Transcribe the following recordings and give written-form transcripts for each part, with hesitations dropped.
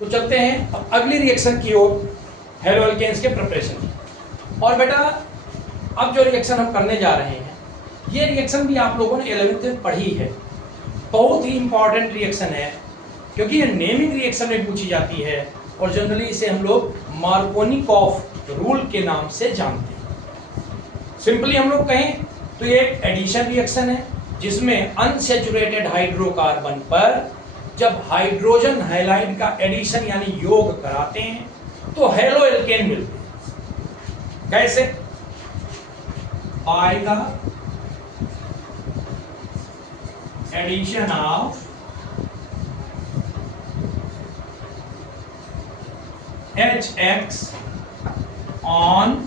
तो चलते हैं अब अगली रिएक्शन की ओर, हेलो एल्केन्स के प्रिपरेशन की। और बेटा अब जो रिएक्शन हम करने जा रहे हैं, ये रिएक्शन भी आप लोगों ने 11th में पढ़ी है, बहुत ही इंपॉर्टेंट रिएक्शन है क्योंकि ये नेमिंग रिएक्शन में पूछी जाती है और जनरली इसे हम लोग मार्कोनिकॉफ रूल के नाम से जानते हैं। सिंपली हम लोग कहें तो ये एक एडिशन रिएक्शन है जिसमें अनसैचुरेटेड हाइड्रोकार्बन पर जब हाइड्रोजन हैलाइड का एडिशन यानी योग कराते हैं तो हेलो एल्केन मिलते हैं। कैसे? By the addition of HX on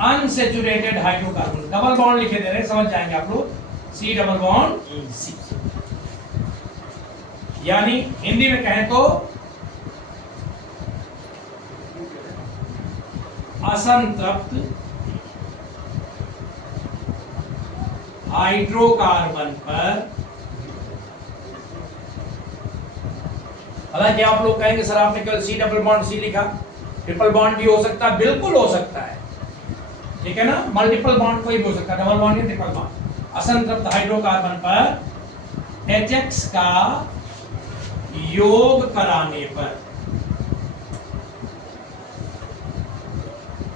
unsaturated hydrocarbon. Double bond लिखे दे रहे हैं, समझ जाएंगे आप लोग, C डबल बॉन्ड C। यानी हिंदी में कहें तो असंतृप्त हाइड्रोकार्बन पर, हालांकि आप लोग कहेंगे सर आपने केवल C डबल बॉन्ड C लिखा, ट्रिपल बॉन्ड भी हो सकता है, बिल्कुल हो सकता है, ठीक है ना, मल्टीपल बॉन्ड कोई भी हो सकता है, डबल बॉन्ड या ट्रिपल बॉन्ड। असंतृप्त हाइड्रोकार्बन पर HX का योग कराने पर,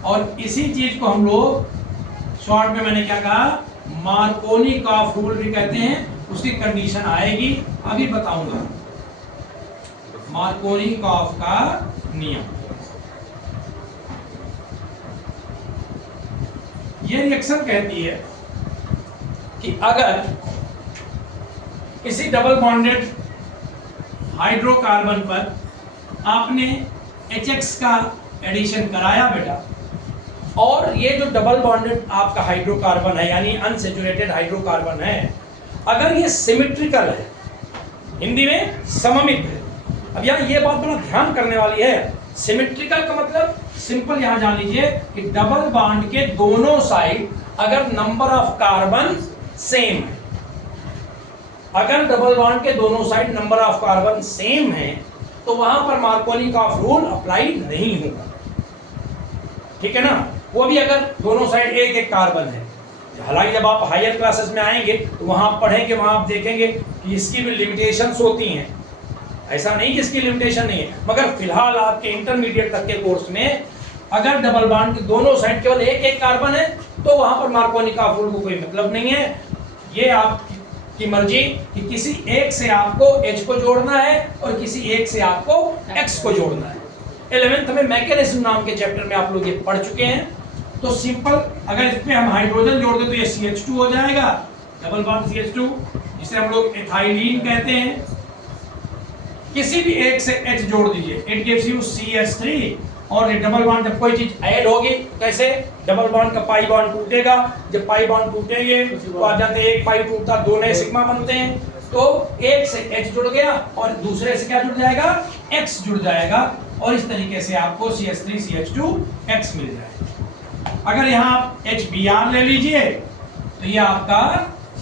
और इसी चीज को हम लोग शॉर्ट में मैंने क्या कहा, मार्कोनिकॉफ रूल भी कहते हैं। उसकी कंडीशन आएगी, अभी बताऊंगा, मार्कोनिकॉफ का नियम। ये रिएक्शन कहती है कि अगर किसी डबल बॉन्डेड हाइड्रोकार्बन पर आपने HX का एडिशन कराया बेटा, और ये जो डबल बॉन्डेड आपका हाइड्रोकार्बन है यानी अनसैचुरेटेड हाइड्रोकार्बन है, अगर ये सिमेट्रिकल है, हिंदी में सममित है। अब यहाँ ये बात बड़ा ध्यान करने वाली है, सिमेट्रिकल का मतलब सिंपल यहाँ जान लीजिए कि डबल बॉन्ड के दोनों साइड अगर नंबर ऑफ कार्बन सेम है, अगर डबल बॉन्ड के दोनों side number of carbon same है तो वहां पर मार्कोनिकॉफ रूल अप्लाई नहीं होगा, ठीक है ना। वो भी अगर दोनों साइड एक एक कार्बन है, हालांकि जब आप हायर क्लासेस में आएंगे तो वहां आप पढ़ेंगे, वहां आप देखेंगे कि इसकी भी लिमिटेशंस होती हैं, ऐसा नहीं कि इसकी लिमिटेशन नहीं है, मगर फिलहाल आपके इंटरमीडिएट तक के कोर्स में अगर डबल बॉन्ड के दोनों साइड केवल एक एक कार्बन है तो वहां पर मार्कोनिकॉफ रूल को कोई मतलब नहीं है। ये आपकी मर्जी कि किसी एक से आपको H को जोड़ना है और किसी एक से आपको X को जोड़ना है। 11th में मैकेनिज्म नाम के चैप्टर में आप लोग ये पढ़ चुके हैं। तो सिंपल अगर इस पे हम हाइड्रोजन जोड़ दें तो ये CH2 हो जाएगा, डबल बॉन्ड CH2, जिसे हम लोग एथाइलीन कहते हैं। किसी भी एक से H जोड़ दीजिए, इट गिव्स यू CH3, और ये डबल बॉन्ड जब कोई चीज ऐड होगी कैसे, डबल बॉन्ड का पाई बॉन्ड टूटेगा, जब पाई बॉन्ड टूटेंगे तो आ जाते हैं, एक पाई टूटता दो नए सिग्मा बनते हैं, तो एक से H जुड़ गया और दूसरे से क्या जुड़ जाएगा, X जुड़ जाएगा, और इस तरीके से आपको CH3 CH2 X मिल जाएगा। अगर यहाँ आप HBr ले लीजिए तो ये आपका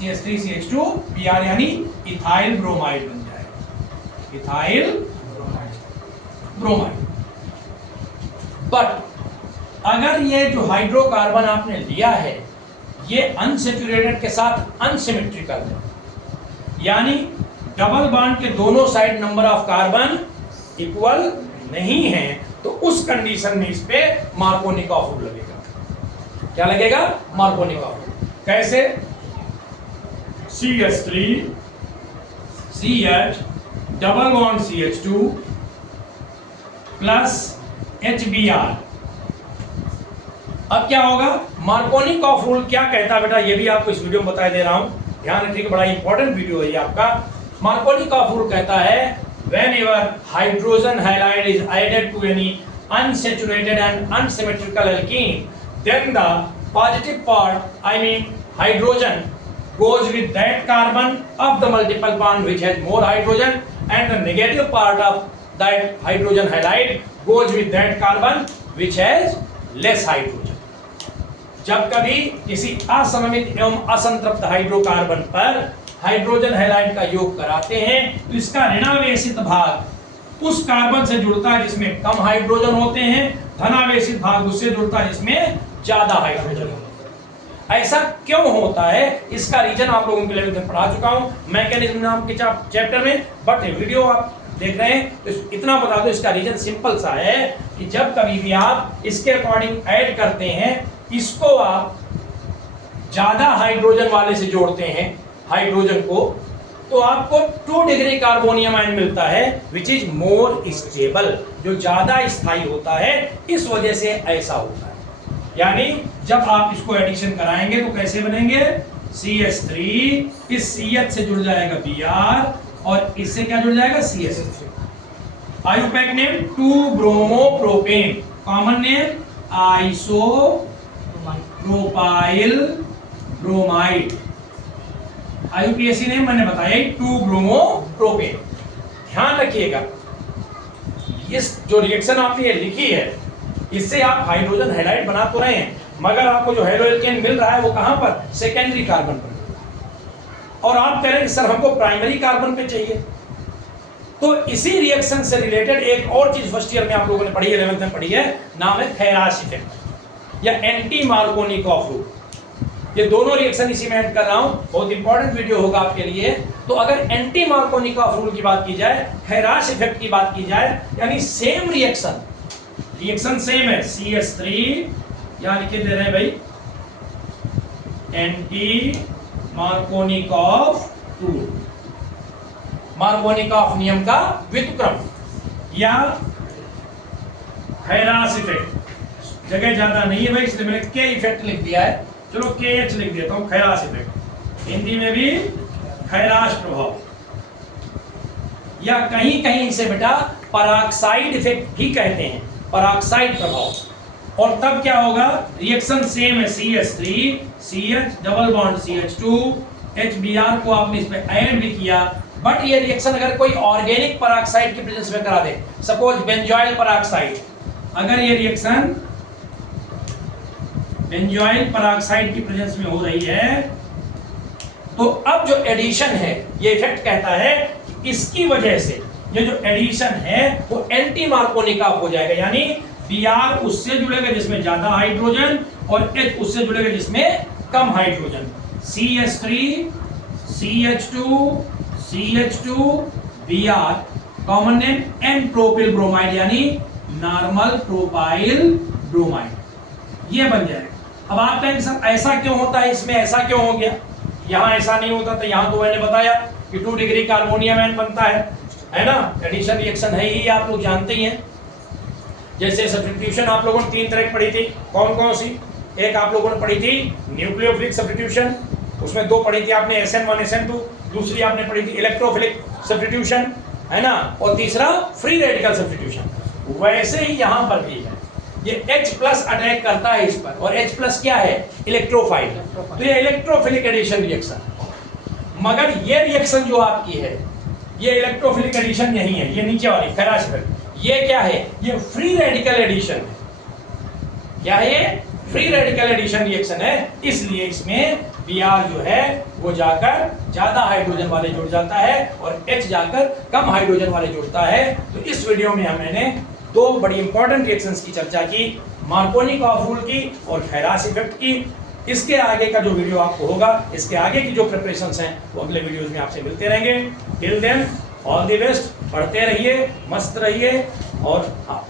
CH3 CH2 Br यानी इथाइल ब्रोमाइड बन जाएगा, इथाइल ब्रोमाइड। बट अगर ये जो हाइड्रोकार्बन आपने लिया है ये अनसैचुरेटेड के साथ अनसिमेट्रिकल है, यानी डबल बॉन्ड के दोनों side number of carbon equal नहीं है, तो उस कंडीशन में इस पे मार्कोनिकॉफ रूल लगेगा। क्या लगेगा, मार्कोनिकॉफ रूल। कैसे, CH3 CH double bond CH2 plus HBr। अब क्या होगा, मार्कोनिकॉफ रूल क्या कहता है बेटा, ये भी आपको इस वीडियो में बता दे रहा हूं, ध्यान रखिए, बड़ा इंपॉर्टेंट वीडियो है ये आपका। मार्कोनिकॉफ रूल कहता है whenever hydrogen halide is added to any unsaturated and unsymmetrical alkene, then the positive part, I mean hydrogen, goes with that carbon of the multiple bond which has more hydrogen, and the negative part of that hydrogen halide goes with that carbon which has less hydrogen. जब कभी किसी असममित एवं असंतृप्त hydrocarbon पर hydrogen halide का योग कराते हैं तो इसका ऋणावेशित भाग उस कार्बन से जुड़ता है जिसमें कम हाइड्रोजन होते हैं, धनावेशित भाग उससे जुड़ता है जिसमें ज्यादा हाइड्रोजन होते हैं। ऐसा क्यों होता है इसका रीजन आप लोगों के लिए पढ़ा चुका हूं मैकेनिज्म नाम के चैप्टर में, बट वीडियो आप देख रहे हैं तो इतना बता दो, इसका रीजन सिंपल सा है कि जब कभी भी आप इसके अकॉर्डिंग ऐड करते हैं, इसको आप ज्यादा हाइड्रोजन वाले से जोड़ते हैं हाइड्रोजन को, तो आपको 2 डिग्री कार्बोनियम आयन मिलता है विच इज मोर स्टेबल, जो ज्यादा स्थायी होता है, इस वजह से ऐसा होता है। यानी जब आप इसको एडिशन कराएंगे तो कैसे बनेंगे, CH3 इस CH से जुड़ जाएगा Br और इससे क्या जुड़ जाएगा CH3। IUPAC name 2 bromo propane, common name iso propyl bromide. IUPAC name मैंने बताया 2 ब्रोमो प्रोपेन। ध्यान रखिएगा इस जो रिएक्शन आपने ये लिखी है इससे आप हाइड्रोजन हैलाइड बना तो रहे हैं, मगर आपको जो हेलोएल्केन मिल रहा है वो कहां पर, सेकेंडरी कार्बन पर, और आप कह रहे हैं सर हमको प्राइमरी कार्बन पे चाहिए। तो इसी रिएक्शन से रिलेटेड एक और चीज फर्स्ट ईयर में आप लोगों ने पढ़ी है, 11th में पढ़ी है, नाम है खैराश इफेक्ट या एंटी मार्कोनिकॉफ रूल। ये दोनों रिएक्शन इसी में ऐड कर रहा हूं, बहुत इंपॉर्टेंट वीडियो होगा आपके लिए। तो अगर एंटी मार्कोनिकॉफ रूल की बात की जाए, खैराश इफेक्ट की बात की जाए, यानी सेम रिएक्शन सेम है, CH3 यहां लिखे दे रहे हैं भाई एंटी मार्कोनिकॉफ रूल, मार्कोनिकॉफ नियम का व्युत्क्रम या खैराश इफेक्ट। जगह ज्यादा नहीं है भाई इसलिए मैंने के इफेक्ट लिख दिया है, चलो KH लिख देता हूं, खैराश इफेक्ट, हिंदी में भी खैराश प्रभाव, या कहीं कहीं इसे बेटा पराक्साइड इफेक्ट भी कहते हैं, पराक्साइड प्रभाव। और तब क्या होगा, रिएक्शन सेम है, CH3 CH double bond CH2 HBr को आपने इस पे ऐड भी किया, बट ये रिएक्शन अगर कोई ऑर्गेनिक पराक्साइड की प्रेजेंस में करा दे, सपोज बेंजोइल पराक्साइड, अगर ये रिएक्शन बेंजोइल पराक्साइड की प्रेजेंस में हो रही है, तो अब जो एडिशन है ये इफेक्ट कहता है कि इसकी वजह से ये जो एडिशन है वो एंटी मार्कोनिकॉफ हो जाएगा, यानी Br उससे जुड़ेगा जिसमें ज्यादा हाइड्रोजन और H उससे जुड़ेगा जिसमें कम hydrogen. CH3 CH2 Br, common name N propyl bromide यानी नॉर्मल प्रोपाइल ब्रोमाइड, ये बन जाएगा। अब आप कहेंगे सर ऐसा क्यों होता है, इसमें ऐसा क्यों हो गया, यहां ऐसा नहीं होता था, यहां तो मैंने बताया कि 2 डिग्री कार्बोनियम आयन बनता है ना, एडिशन रिएक्शन है ही, आप लोग जानते ही हैं। जैसे सब्स्टिट्यूशन आप लोगों ने 3 तरह की पढ़ी थी, कौन कौन सी, एक आप लोगों ने पढ़ी थी न्यूक्लियोफिलिक सब्स्टिट्यूशन, उसमें 2 पढ़ी थी आपने SN1 SN2, दूसरी आपने पढ़ी थी इलेक्ट्रोफिलिक सब्स्टिट्यूशन, है ना, और तीसरा फ्री रेडिकल सब्स्टिट्यूशन। वैसे ही यहां पर भी है, ये H+ अटैक करता है इस पर, और H+ क्या है, इलेक्ट्रोफाइल, तो ये इलेक्ट्रोफिलिक एडिशन रिएक्शन। मगर ये रिएक्शन जो आपकी है ये इलेक्ट्रोफिलिक एडिशन नहीं है, ये नीचे वाली खैराश इफेक्ट, ये क्या है, ये फ्री रेडिकल एडिशन है। क्या है ये, फ्री रेडिकल एडिशन रिएक्शन है, इसलिए इसमें Br जो है वो जाकर ज्यादा हाइड्रोजन वाले जुड़ जाता है और H जाकर कम हाइड्रोजन वाले जुड़ता है। तो इस वीडियो में मैंने 2 बड़ी इंपॉर्टेंट रिएक्शंस की चर्चा की, मार्कोनिकॉफ रूल की और खैराश इफेक्ट की। इसके आगे का जो वीडियो आपको होगा, इसके आगे की जो प्रिपरेशंस हैं वो अगले वीडियोस में आपसे मिलते रहेंगे। Till then all the best, पढ़ते रहिए, मस्त रहिए और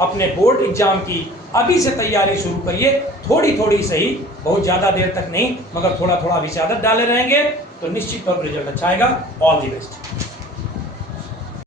अपने बोर्ड एग्जाम की अभी से तैयारी शुरू करिए, थोड़ी थोड़ी सही, बहुत ज़्यादा देर तक नहीं, मगर थोड़ा थोड़ा अभी से आदत डाले रहेंगे तो निश्चित तौर पर रिजल्ट अच्छा आएगा। All the best.